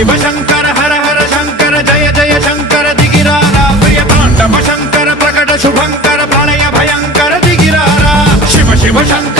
शिव शंकर हर हर शंकर जय जय शंकर दिगिरारा प्रिय तांडव शंकर प्रकट शुभंकर प्रलय भयंकर दिगिरारा शिव शिव शंकर